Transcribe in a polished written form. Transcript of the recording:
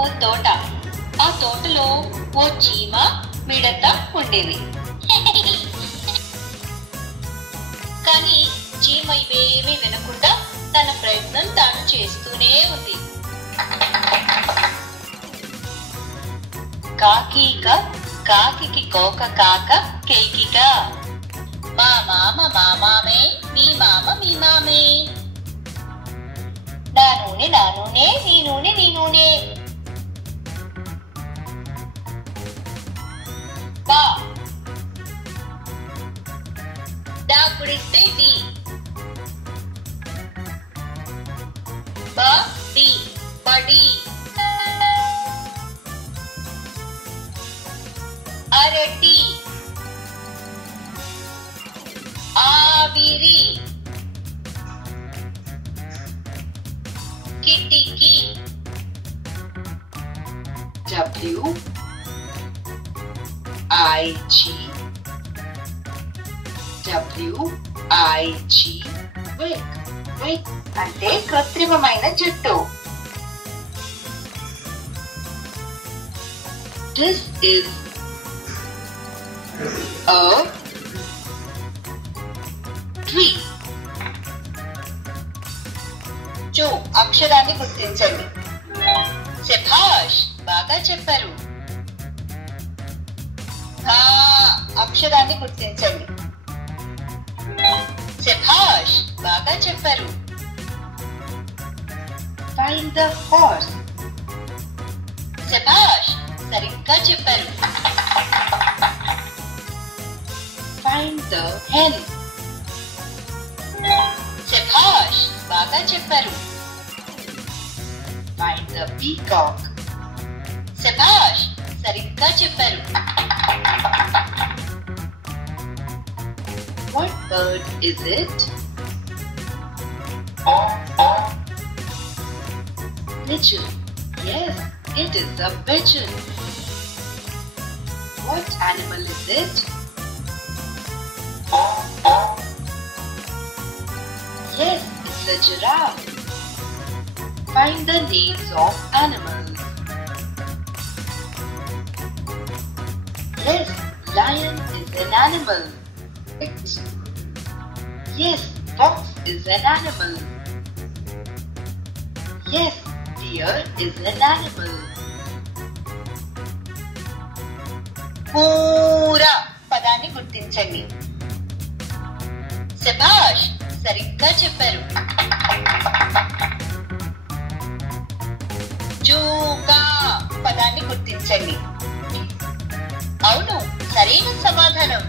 ఓ తోట. ఆ తోటలో ఓ చీమ మిడత ఉండేవి. కానీ చీమ ఇవేమీ వినకుండా తన ప్రయత్నం తాను చేస్తూనే ఉంది. కాకీక కాకికి కోక కాక కేకిక. మా మామ మా మామే, మీ మామ మీ మామే. నా నూనె నా నూనె, నీ నూనె నీ నూనె. బా డా కుడిస్తే డి. బ డి బడి. అరటి ఆవిరి. కిటికీ. W I G W I G wig. wig అంటే కృత్రిమమైన జుట్టు. This is a tree. జో అక్షరాన్ని గుర్తించండి. శభాష్, బాగా చెప్పారు. అక్షరాన్ని గుర్తించండి. శభాష్, బాగా చెప్పారు. Find the horse. శభాష్, సరిగ్గా చెప్పారు. Find the hen. శభాష్, బాగా చెప్పారు. Find the peacock. శభాష్, సరిగ్గా చెప్పారు. What bird is it? Pigeon. Yes, it is a pigeon. What animal is it? Yes, it's a giraffe. Find the names of animals. Yes, lion is an animal. Yes, fox is an animal. Yes, deer is an animal. పూరా పదాన్ని గుర్తించండి. శభాష్, సరిగ్గా చెప్పారు. జూకా పదాన్ని గుర్తించండి. అవును, సరైన సమాధానం.